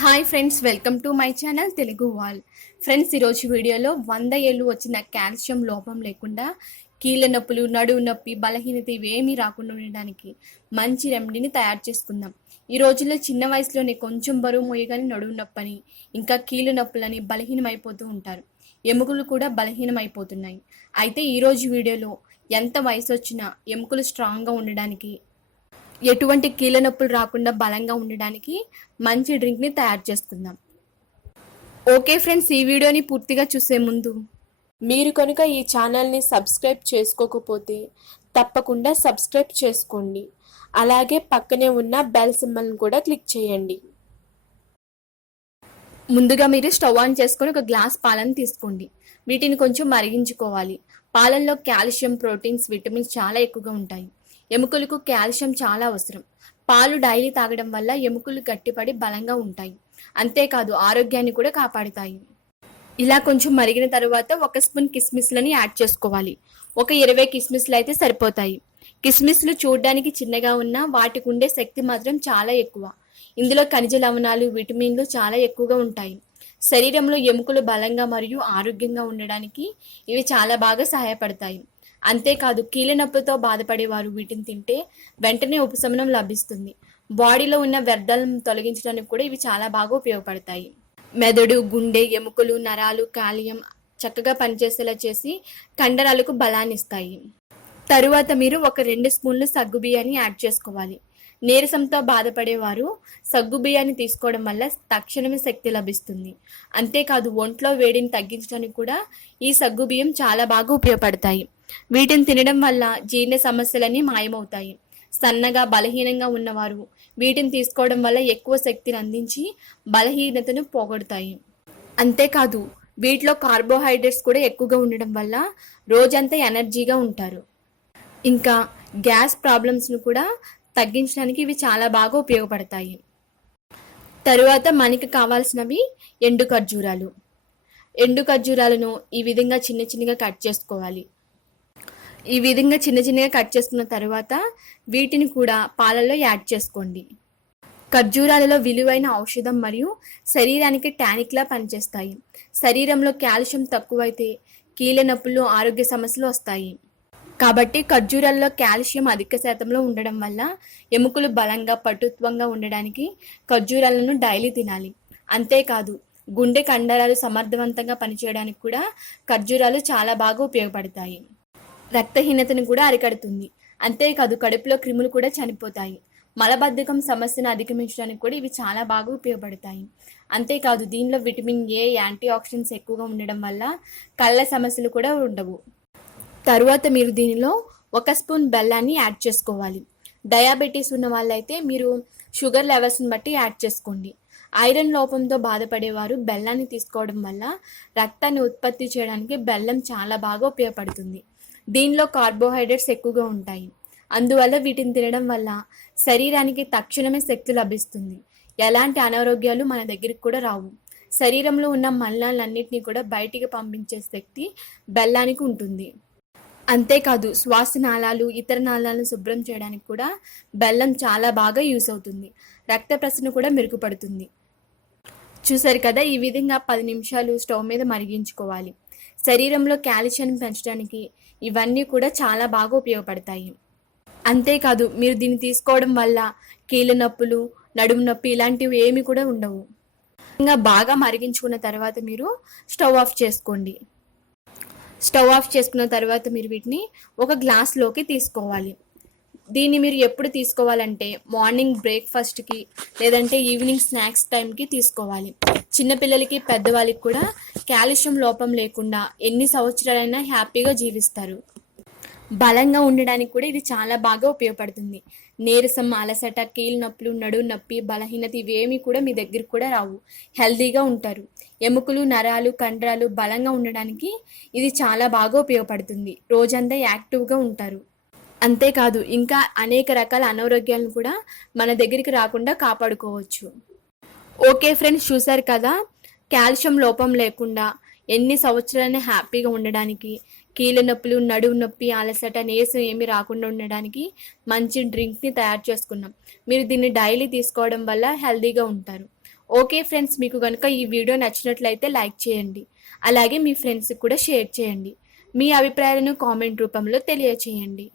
Hi friends, welcome to my channel Telugu wall. Friends, ఈరోజు వీడియోలో 100 ఏళ్ళు వచ్చిన కాల్షియం లోపం లేకుండా కీళ్ళ నొప్పులు, నడువు నొప్పి, బలహీనత ఇవేమీ రాకుండా ఉండడానికి మంచి రెమెడీని తయారు చేసుకుందాం. ఈ రోజుల్లో చిన్న వయసులోనే కొంచెం బరువు మోయగానే నడువు నొప్పని, ఇంకా కీళ్ళ నొప్పులని బలహీనమైపోతూ ఉంటారు. ఎముకలు కూడా బలహీనమైపోతున్నాయి. అయితే ఈరోజు వీడియోలో ఎంత వయసు వచ్చినా ఎముకలు స్ట్రాంగ్గా ఉండడానికి, ఎటువంటి కీళ్ళ నొప్పులు రాకుండా బలంగా ఉండడానికి మంచి డ్రింక్ని తయారు చేసుకుందాం. ఓకే ఫ్రెండ్స్, ఈ వీడియోని పూర్తిగా చూసే ముందు మీరు కనుక ఈ ఛానల్ని సబ్స్క్రైబ్ చేసుకోకపోతే తప్పకుండా సబ్స్క్రైబ్ చేసుకోండి. అలాగే పక్కనే ఉన్న బెల్ సింబల్ని కూడా క్లిక్ చేయండి. ముందుగా మీరు స్టవ్ ఆన్ చేసుకొని ఒక గ్లాస్ పాలను తీసుకోండి. వీటిని కొంచెం మరిగించుకోవాలి. పాలల్లో కాల్షియం, ప్రోటీన్స్, విటమిన్స్ చాలా ఎక్కువగా ఉంటాయి. ఎముకలకు కాల్షియం చాలా అవసరం. పాలు డైలీ తాగడం వల్ల ఎముకలు గట్టిపడి బలంగా ఉంటాయి. అంతేకాదు ఆరోగ్యాన్ని కూడా కాపాడుతాయి. ఇలా కొంచెం మరిగిన తర్వాత 1 స్పూన్ కిస్మిస్లని యాడ్ చేసుకోవాలి. ఒక 20 కిస్మిస్లు అయితే సరిపోతాయి. కిస్మిస్లు చూడడానికి చిన్నగా ఉన్నా వాటికి ఉండే శక్తి మాత్రం చాలా ఎక్కువ. ఇందులో ఖనిజ లవణాలు, విటమిన్లు చాలా ఎక్కువగా ఉంటాయి. శరీరంలో ఎముకలు బలంగా మరియు ఆరోగ్యంగా ఉండడానికి ఇవి చాలా బాగా సహాయపడతాయి. అంతేకాదు కీళ్ళ నొప్పితో బాధపడేవారు వీటిని తింటే వెంటనే ఉపశమనం లభిస్తుంది. బాడీలో ఉన్న వ్యర్థాలను తొలగించడానికి కూడా ఇవి చాలా బాగా ఉపయోగపడతాయి. మెదడు, గుండె, ఎముకలు, నరాలు, కాలియం చక్కగా పనిచేసేలా చేసి కండరాలకు బలాన్ని ఇస్తాయి. తరువాత మీరు ఒక 2 స్పూన్లు సగ్గుబియ్యాన్ని యాడ్ చేసుకోవాలి. నీరసంతో బాధపడేవారు సగ్గుబియ్యాన్ని తీసుకోవడం వల్ల తక్షణమే శక్తి లభిస్తుంది. అంతేకాదు ఒంట్లో వేడిని తగ్గించడానికి కూడా ఈ సగ్గుబియ్యం చాలా బాగా ఉపయోగపడతాయి. వీటిని తినడం వల్ల జీర్ణ సమస్యలన్నీ మాయమవుతాయి. సన్నగా, బలహీనంగా ఉన్నవారు వీటిని తీసుకోవడం వల్ల ఎక్కువ శక్తిని అందించి బలహీనతను పోగొడతాయి. అంతేకాదు వీటిలో కార్బోహైడ్రేట్స్ కూడా ఎక్కువగా ఉండడం వల్ల రోజంతా ఎనర్జీగా ఉంటారు. ఇంకా గ్యాస్ ప్రాబ్లమ్స్ను కూడా తగ్గించడానికి ఇవి చాలా బాగా ఉపయోగపడతాయి. తరువాత మనకి కావాల్సినవి ఎండు ఖర్జూరాలు. ఎండు ఖర్జూరాలను ఈ విధంగా చిన్న చిన్నగా కట్ చేసుకోవాలి. ఈ విధంగా చిన్న చిన్నగా కట్ చేసుకున్న తర్వాత వీటిని కూడా పాలల్లో యాడ్ చేసుకోండి. ఖర్జూరాలలో విలువైన ఔషధం మరియు శరీరానికి టానిక్లా పనిచేస్తాయి. శరీరంలో కాల్షియం తక్కువైతే కీళ్ళ నొప్పులు, ఆరోగ్య సమస్యలు వస్తాయి. కాబట్టి ఖర్జూరాల్లో కాల్షియం అధిక శాతంలో ఉండడం వల్ల ఎముకలు బలంగా, పటుత్వంగా ఉండడానికి ఖర్జూరాలను డైలీ తినాలి. అంతేకాదు గుండె కండరాలు సమర్థవంతంగా పనిచేయడానికి కూడా ఖర్జూరాలు చాలా బాగా ఉపయోగపడతాయి. రక్తహీనతను కూడా అరికడుతుంది. అంతేకాదు కడుపులో క్రిములు కూడా చనిపోతాయి. మలబద్ధకం సమస్యను అధిగమించడానికి కూడా ఇవి చాలా బాగా ఉపయోగపడతాయి. అంతేకాదు దీనిలో విటమిన్ ఏ, యాంటీ ఆక్సిడెంట్స్ ఎక్కువగా ఉండడం వల్ల కళ్ళ సమస్యలు కూడా ఉండవు. తరువాత మీరు దీనిలో 1 స్పూన్ బెల్లాన్ని యాడ్ చేసుకోవాలి. డయాబెటీస్ ఉన్న వాళ్ళైతే మీరు షుగర్ లెవెల్స్ని బట్టి యాడ్ చేసుకోండి. ఐరన్ లోపంతో బాధపడేవారు బెల్లాన్ని తీసుకోవడం వల్ల రక్తాన్ని ఉత్పత్తి చేయడానికి బెల్లం చాలా బాగా ఉపయోగపడుతుంది. దీనిలో కార్బోహైడ్రేట్స్ ఎక్కువగా ఉంటాయి. అందువల్ల వీటిని తినడం వల్ల శరీరానికి తక్షణమే శక్తి లభిస్తుంది. ఎలాంటి అనారోగ్యాలు మన దగ్గరికి కూడా రావు. శరీరంలో ఉన్న మలినాలన్నింటినీ కూడా బయటికి పంపించే శక్తి బెల్లానికి ఉంటుంది. అంతేకాదు శ్వాసనాళాలు, ఇతర నాళాలను శుభ్రం చేయడానికి కూడా బెల్లం చాలా బాగా యూస్ అవుతుంది. రక్త ప్రసరణ కూడా మెరుగుపడుతుంది. చూసారు కదా, ఈ విధంగా 10 నిమిషాలు స్టవ్ మీద మరిగించుకోవాలి. శరీరంలో కాల్షియం పెంచడానికి ఇవన్నీ కూడా చాలా బాగా ఉపయోగపడతాయి. అంతేకాదు మీరు దీన్ని తీసుకోవడం వల్ల కీళ్ళ నొప్పులు, నడుము నొప్పి ఇలాంటివి ఏమి కూడా ఉండవు. ఇంకా బాగా మరిగించుకున్న తర్వాత మీరు స్టవ్ ఆఫ్ చేసుకోండి. స్టవ్ ఆఫ్ చేసుకున్న తర్వాత మీరు వీటిని ఒక గ్లాస్లోకి తీసుకోవాలి. దీన్ని మీరు ఎప్పుడు తీసుకోవాలంటే మార్నింగ్ బ్రేక్ఫాస్ట్కి లేదంటే ఈవినింగ్ స్నాక్స్ టైంకి తీసుకోవాలి. చిన్నపిల్లలకి, పెద్దవాళ్ళకి కూడా కాల్షియం లోపం లేకుండా ఎన్ని సంవత్సరాలైనా హ్యాపీగా జీవిస్తారు. బలంగా ఉండడానికి కూడా ఇది చాలా బాగా ఉపయోగపడుతుంది. నీరసం, అలసట, కీళ్ళ నొప్పులు, నడువు నొప్పి, బలహీనత ఇవేమీ కూడా మీ దగ్గరికి కూడా రావు. హెల్తీగా ఉంటారు. ఎముకలు, నరాలు, కండరాలు బలంగా ఉండడానికి ఇది చాలా బాగా ఉపయోగపడుతుంది. రోజంతా యాక్టివ్గా ఉంటారు. అంతేకాదు ఇంకా అనేక రకాల అనారోగ్యాలను కూడా మన దగ్గరికి రాకుండా కాపాడుకోవచ్చు. ఓకే ఫ్రెండ్స్, చూసారు కదా, కాల్షియం లోపం లేకుండా ఎన్ని సంవత్సరాలైనా హ్యాపీగా ఉండడానికి, కీళ్ళ నొప్పులు, నడుము నొప్పి, అలసట, నీరసం ఏమీ రాకుండా ఉండడానికి మంచి డ్రింక్ని తయారు చేసుకున్నాం. మీరు దీన్ని డైలీ తీసుకోవడం వల్ల హెల్తీగా ఉంటారు. ఓకే ఫ్రెండ్స్, మీకు కనుక ఈ వీడియో నచ్చినట్లయితే లైక్ చేయండి. అలాగే మీ ఫ్రెండ్స్కి కూడా షేర్ చేయండి. మీ అభిప్రాయాలను కామెంట్ రూపంలో తెలియచేయండి.